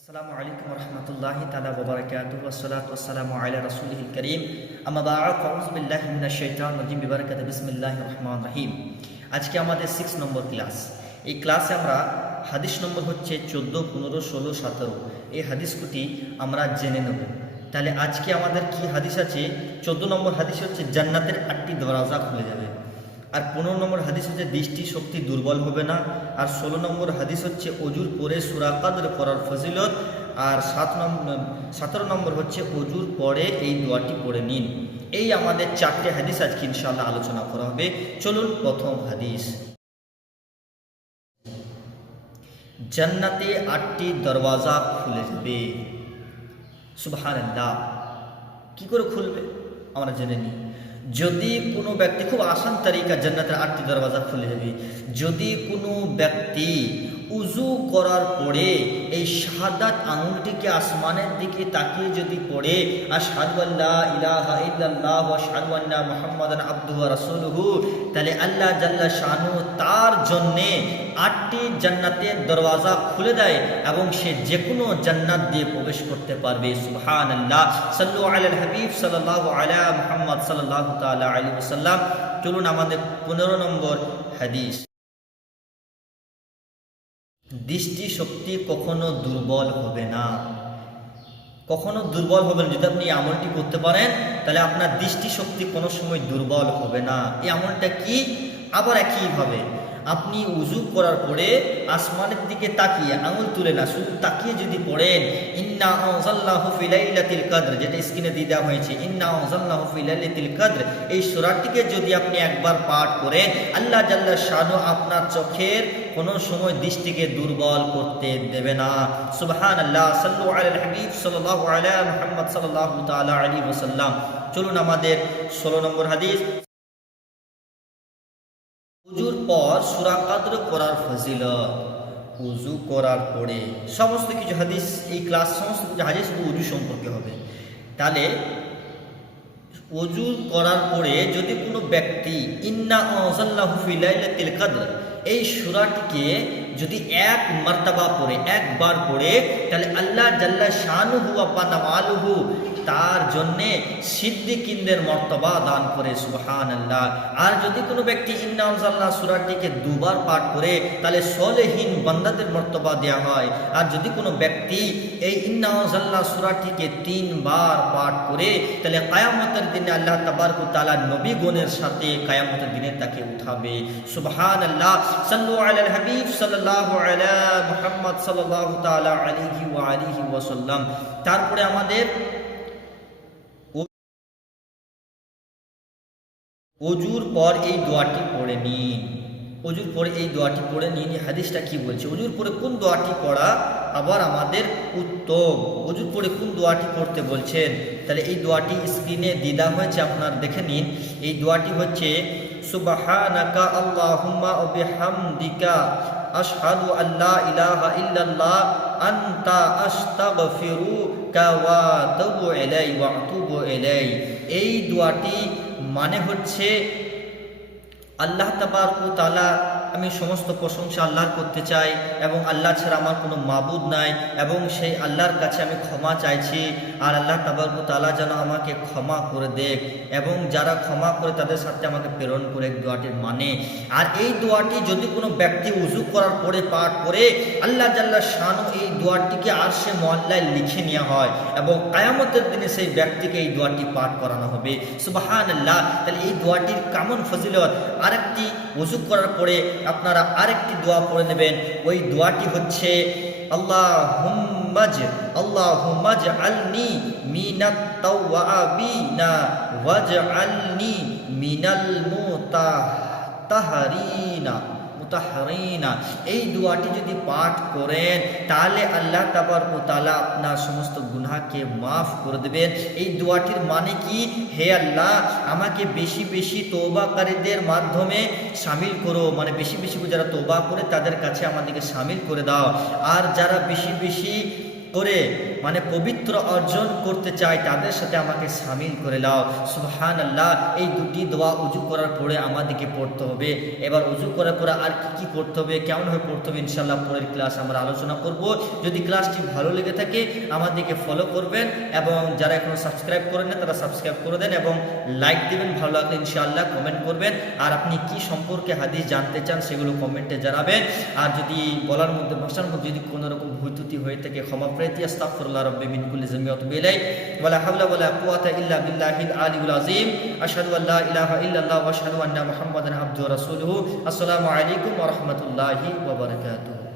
আসসালামু আলাইকুম রহমতুল্লাহি তাআলা ওয়া বারাকাতুহু ওয়াসসালাতু ওয়াসসালামু আলা রাসূলিহিল কারীম আম্মা বা'দ ফাউযু বিল্লাহি মিনাশ শাইতানির রাজীম বিবারাকাতি বিসমিল্লাহির রহমানির রহিম। আজকে আমাদের 6 নম্বর ক্লাস। এই ক্লাসে আমরা হাদিস নম্বর হচ্ছে 14, 15, 16, 17 এই হাদিসগুলি আমরা জেনে নেব। তাহলে আজকে আমাদের কি হাদিস আছে? 14 নম্বর হাদিস হচ্ছে জান্নাতের 8টি দরজা খুলে যাবে। আর 15 নম্বর হাদিস হচ্ছে দৃষ্টি শক্তি দুর্বল হবে না। আর 16 নম্বর হাদিস হচ্ছে অজুর পরে সূরা কদর পড়ার ফজিলত। আর 17 নম্বর হচ্ছে অজুর পরে এই দোয়াটি পড়ে নিন। এই আমাদের 4টে হাদিস আজকে ইনশাআল্লাহ আলোচনা করা হবে। চলুন প্রথম হাদিস। জান্নাতে 8টি দরওয়াজা খুলে যাবে। সুবহানাল্লাহ। কি করে খুলবে আমরা জেনে নিই। যদি কোনো ব্যক্তি, খুব আসান তারিকা জান্নাতের 8টি দরওয়াজা খুলে যাবে। যদি কোনো ব্যক্তি উজু করার পরে এই শাহাদাত আঙুলটিকে আসমানের দিকে তাকিয়ে যদি পড়ে আশহাদু আল্লা ইলাহা ইল্লাল্লাহ ওয়া আশহাদু আন্না মুহাম্মাদান আবদুহু ওয়া রাসূলুহু, তাহলে আল্লাহ জাল্লা শানু তার জন্যে 8টি জান্নাতের দরওয়াজা খুলে দেয় এবং সে যে কোনো জান্নাত দিয়ে প্রবেশ করতে পারবে। সুবহানাল্লাহ। সাল্লু আলাল হাবিব সাল্লাল্লাহু আলা মুহাম্মদ সাল্লাল্লাহু তাআলা আলাইহি ওয়াসাল্লাম। চলুন আমাদের 15 নম্বর হাদিস। দৃষ্টি শক্তি কখনো দুর্বল হবে না, কখনো দুর্বল হবে না। যদি আপনি এই আমলটি করতে পারেন তাহলে আপনার দৃষ্টি শক্তি কোনো সময় দুর্বল হবে না। এই আমলটা কি? আবার একইভাবে আপনি উজু করার পরে আসমানের দিকে তাকিয়ে, আঙুল তুলে না, শুধু তাকিয়ে যদি পড়েন ইন্না আনজালনাহু ফি লাইলাতিল কদর, যেটা স্ক্রিনে দিয়ে দেওয়া হয়েছে, ইন্না আনজালনাহু ফি লাইলাতিল কদর, এই সূরাটিকে যদি আপনি একবার পাঠ করেন আল্লাহ জাল্লা শানু আপনার চোখের কোনো সময় দৃষ্টিকে দুর্বল করতে দেবে না। সুবহানাল্লাহ। সাল্লু আলাল হাবিব সাল্লাল্লাহু আলা মুহাম্মদ সাল্লাল্লাহু তাআলা আলাইহি ওয়াসাল্লাম। চলুন আমাদের 16 নম্বর হাদিস। উজুর পর সূরা কদর পড়ার ফজিলত। উজু করার পরে সমস্ত কিছু হাদিস, এই ক্লাস সমস্ত কিছু হাদিস উজু সম্পর্কে হবে। তাহলে উজু করার পরে যদি কোনো ব্যক্তি ইন্না আনজালনাহু ফি লাইলাতিল কদর এই সূরাটিকে যদি এক মারতাবা পড়ে, একবার পড়ে, তাহলে আল্লাহ জাল্লা শানুহু ওয়া পানামালুহু তার জন্যে সিদ্দিকিনদের মর্তবা দান করে। সুবহানাল্লাহ। আর যদি কোনো ব্যক্তি ইন্না আনজালনা সূরাটিকে দুবার পাঠ করে তাহলে সলেহীন বান্দাদের মর্তবা দেওয়া হয়। আর যদি কোনো ব্যক্তি এই ইন্না আনজালনা সূরাটিকে 3 বার পাঠ করে তাহলে কিয়ামতের দিনে আল্লাহ তাবারক ওয়া তাআলা নবীগণের সাথে কিয়ামতের দিনে তাকে উঠাবে। সুবহানাল্লাহ। সাল্লু আলাল হাবিব সাল্লাল্লাহু আলা মুহাম্মদ সাল্লাল্লাহু তাআলা আলাইহি ওয়া আলিহি ওয়াসাল্লাম। তারপরে আমাদের অজুর পর এই দোয়াটি পড়ে নিন। অজুর পরে এই দোয়াটি পড়ে নিন। এই হাদিসটা কি বলছে? অজুর পরে কোন দোয়াটি পড়া আবার আমাদের উত্তম। অজুর পরে কোন দোয়াটি পড়তে বলছেন? তাহলে এই দোয়াটি স্ক্রিনে দিদা হয়েছে, আপনারা দেখে নিন। এই দোয়াটি হচ্ছে সুবহানাকা আল্লাহুম্মা ওয়া বিহামদিকা আশহাদু আল্লা ইলাহা ইল্লাল্লাহ আনতা আস্তাগফিরুকা ওয়া আতুবু ইলাইহি ওয়া আতুবু ইলাইহি। এই দোয়াটি মানে হচ্ছে আল্লাহ তাবারক ওয়া তাআলা, আমি সমস্ত প্রশংসা আল্লাহর করতে চাই এবং আল্লাহ ছাড়া আমার কোনো মাবুদ নাই এবং সেই আল্লাহর কাছে আমি ক্ষমা চাইছি। আর আল্লাহ তাবারক ওয়া তাআলা যেন আমাকে ক্ষমা করে দেখ এবং যারা ক্ষমা করে তাদের সাথে আমাকে প্রেরণ করে দোয়াটির মানে। আর এই দোয়াটি যদি কোনো ব্যক্তি উজু করার পরে পাঠ করে আল্লাহ জাল্লা শানু এই দোয়াটিকে আরশে মুআল্লায় লিখে নেওয়া হয় এবং কিয়ামতের দিনে সেই ব্যক্তিকে এই দোয়াটি পাঠ করানো হবে। সুবহানাল্লাহ। তাহলে এই দোয়াটির কেমন ফজিলত! আরেকটি উজু করার পরে আপনারা আরেকটি দোয়া পড়ে নেবেন। ওই দোয়াটি হচ্ছে আল্লাহুম্মা জাআলনি মিনাত তাওয়াবিনা ওয়াজআলনি মিনাল মুতাহহারিনা। এই দোয়াটি যদি পাঠ করেন তাহলে আল্লাহ তাবারক ওয়া তাআলা আপনার সমস্ত গুনাহকে মাফ করে দেবেন। এই দোয়াটির মানে কি? হে আল্লাহ, আমাকে বেশি বেশি তওবাকারীদের মাধ্যমে শামিল করো, মানে বেশি বেশি যারা তওবা করে তাদের কাছে আমাদেরকে শামিল করে দাও। আর যারা বেশি বেশি করে মানে পবিত্র অর্জন করতে চায় তাদের সাথে আমাকে সামিল করে নাও। সুবহানাল্লাহ। এই দুটি দোয়া উজু করার পরে আমাদেরকে পড়তে হবে। এবার উজু করার পরে আর কি পড়তে হবে, কেমনভাবে পড়তে হবে, ইনশাআল্লাহ পরের ক্লাস আমরা আলোচনা করব। যদি ক্লাসটি ভালো লেগে থাকে আমাদেরকে ফলো করবেন, এবং যারা এখনো সাবস্ক্রাইব করেন না তারা সাবস্ক্রাইব করে দেন এবং লাইক দিবেন। ভালো লাগলে ইনশাআল্লাহ কমেন্ট করবেন। আর আপনি কি সম্পর্কে হাদিস জানতে চান সেগুলো কমেন্টে জানাবেন। আর যদি বলার মধ্যে ভাষার মধ্যে যদি কোনো রকম ভুল ত্রুটি হয়ে থাকে ক্ষমা প্রার্থী। আস্তাগফিরুল্লাহ রাব্বি মিন কুল্লি যামবি ওয়া আতুবু ইলাইহি ওয়া লা হাওলা ওয়া লা কুওয়াতা ইল্লা বিল্লাহিল আলিয়্যিল আযীম। আশহাদু আল্লা ইলাহা ইল্লাল্লাহ ওয়া আশহাদু আন্না মুহাম্মাদান আবদুহু ওয়া রাসূলুহু। আসসালামু আলাইকুম ওয়া রাহমাতুল্লাহি ওয়া বারাকাতুহু।